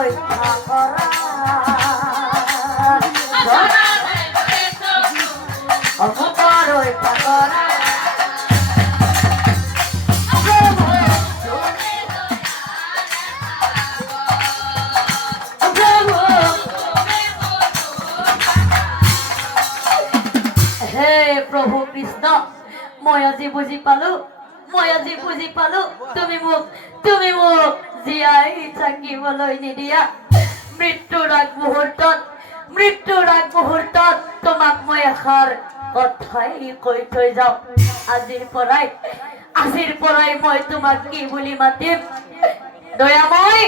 রক্ষা করা রক্ষা করা হে প্ৰভু কৃষ্ণ মই আজি বুজি পালো তুমি মোক জীয়াই থাকিবলৈ নিদিয়া মৃত্যুৰ আগ মুহূৰ্তত তোমাক মই এষাৰ কথাই কৈ থৈ যাওঁ আজিৰ পৰাই মই তোমাক কি বুলি মাতিম দয়াময়।